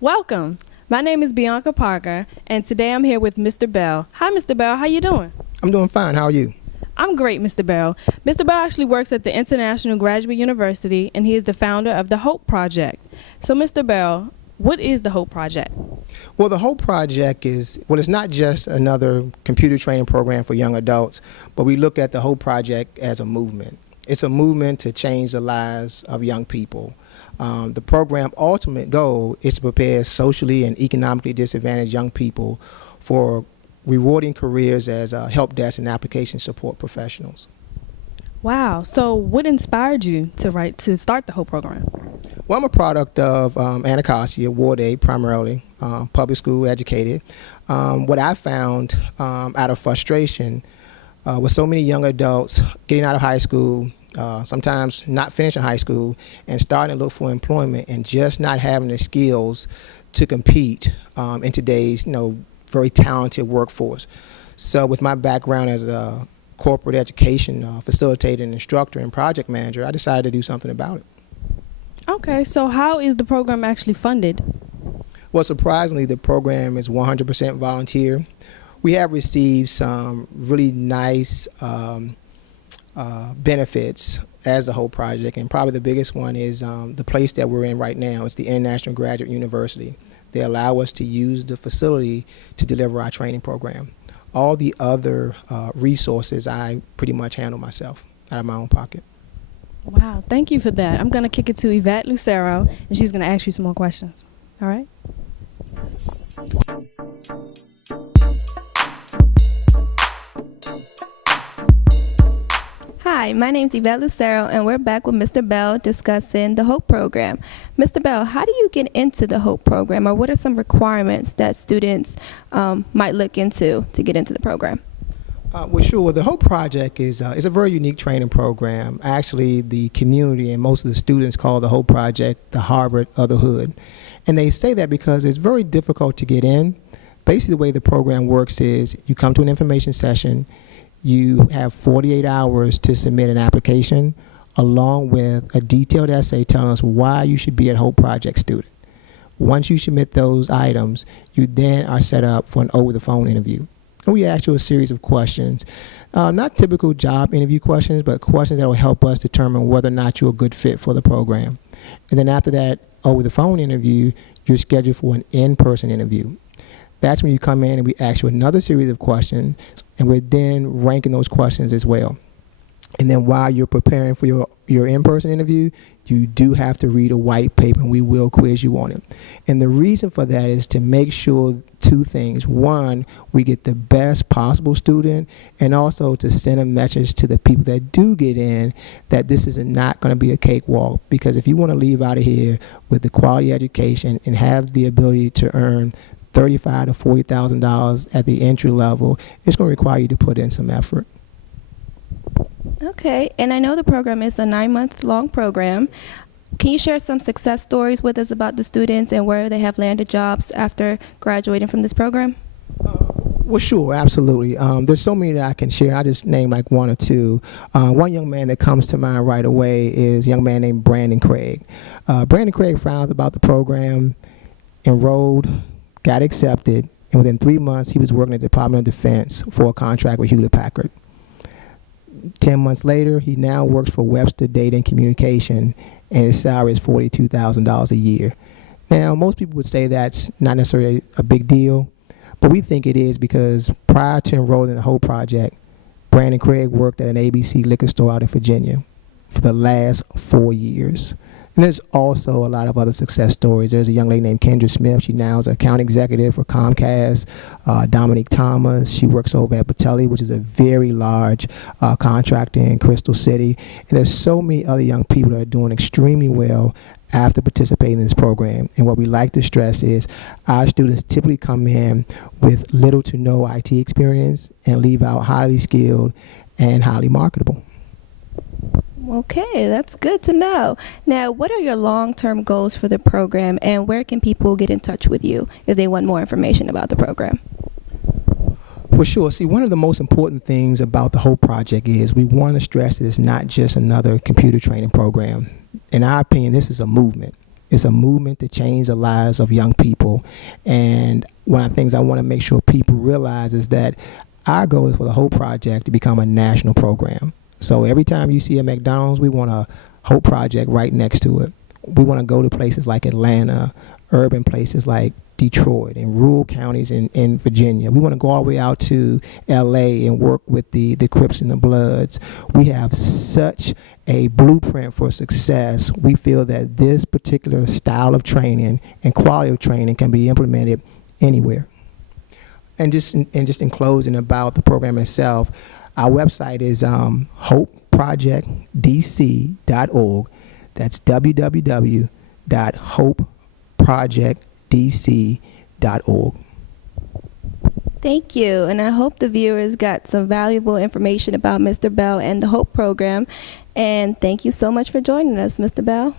Welcome. My name is Bianca Parker, and today I'm here with Mr. Bell. Hi, Mr. Bell. How you doing? I'm doing fine. How are you? I'm great, Mr. Bell. Mr. Bell actually works at the International Graduate University, and he is the founder of the Hope Project. So, Mr. Bell, what is the Hope Project? Well, the Hope Project it's not just another computer training program for young adults, but we look at the Hope Project as a movement. It's a movement to change the lives of young people. The program's ultimate goal is to prepare socially and economically disadvantaged young people for rewarding careers as help desk and application support professionals. Wow. So what inspired you to start the Hope program? Well, I'm a product of Anacostia, Ward A primarily, public school educated. What I found out of frustration with so many young adults getting out of high school, sometimes not finishing high school and starting to look for employment and just not having the skills to compete in today's very talented workforce. So with my background as a corporate education facilitator and instructor and project manager, I decided to do something about it. Okay, so how is the program actually funded? Well, surprisingly, the program is 100% volunteer. We have received some really nice benefits as a whole project, and probably the biggest one is the place that we're in right now. It's the International Graduate University. They allow us to use the facility to deliver our training program. All the other resources I pretty much handle myself out of my own pocket. Wow, thank you for that. I'm going to kick it to Ivette Lucero, and she's going to ask you some more questions. All right? Hi, my name's Ivette Lucero, and we're back with Mr. Bell discussing the HOPE program. Mr. Bell, how do you get into the HOPE program, or what are some requirements that students might look into to get into the program? Well, sure. The HOPE project is a very unique training program. Actually, the community and most of the students call the HOPE project the Harvard of the Hood. And they say that because it's very difficult to get in. Basically, the way the program works is you come to an information session, you have 48 hours to submit an application along with a detailed essay telling us why you should be a HOPE project student. Once you submit those items, you then are set up for an over-the-phone interview. And we ask you a series of questions, not typical job interview questions, but questions that will help us determine whether or not you're a good fit for the program. And then after that over-the-phone interview, you're scheduled for an in-person interview. That's when you come in and we ask you another series of questions, and we're then ranking those questions as well. And then while you're preparing for your in-person interview, you do have to read a white paper, and we will quiz you on it. And the reason for that is to make sure two things. One, we get the best possible student, and also to send a message to the people that do get in that this is not going to be a cakewalk. Because if you want to leave out of here with the quality education and have the ability to earn $35,000 to $40,000 at the entry level, it's going to require you to put in some effort. Okay, and I know the program is a 9-month-long program. Can you share some success stories with us about the students and where they have landed jobs after graduating from this program? Well, sure, absolutely. There's so many that I can share. I'll just name like one or two. One young man that comes to mind right away is a young man named Brandon Craig. Brandon Craig found out about the program, enrolled, got accepted, and within 3 months he was working at the Department of Defense for a contract with Hewlett-Packard. 10 months later, he now works for Webster Data and Communication, and his salary is $42,000 a year. Now, most people would say that's not necessarily a big deal, but we think it is because prior to enrolling in the whole project, Brandon Craig worked at an ABC liquor store out in Virginia for the last 4 years. And there's also a lot of other success stories. There's a young lady named Kendra Smith. She now is an account executive for Comcast. Dominique Thomas, she works over at Patelli, which is a very large contractor in Crystal City. And there's so many other young people that are doing extremely well after participating in this program. And what we like to stress is our students typically come in with little to no IT experience and leave out highly skilled and highly marketable. Okay, that's good to know. Now, what are your long-term goals for the program, and where can people get in touch with you if they want more information about the program? Well, sure. See, one of the most important things about the whole project is we want to stress that it's not just another computer training program. In our opinion, this is a movement. It's a movement to change the lives of young people. And one of the things I want to make sure people realize is that our goal is for the Hope Project to become a national program. So every time you see a McDonald's, we want a Hope Project right next to it. We want to go to places like Atlanta, urban places like Detroit, and rural counties in Virginia. We want to go all the way out to LA and work with the Crips and the Bloods. We have such a blueprint for success. We feel that this particular style of training and quality of training can be implemented anywhere. And just in closing about the program itself, our website is hopeprojectdc.org. That's www.hopeprojectdc.org. Thank you, and I hope the viewers got some valuable information about Mr. Bell and the Hope program. And thank you so much for joining us, Mr. Bell.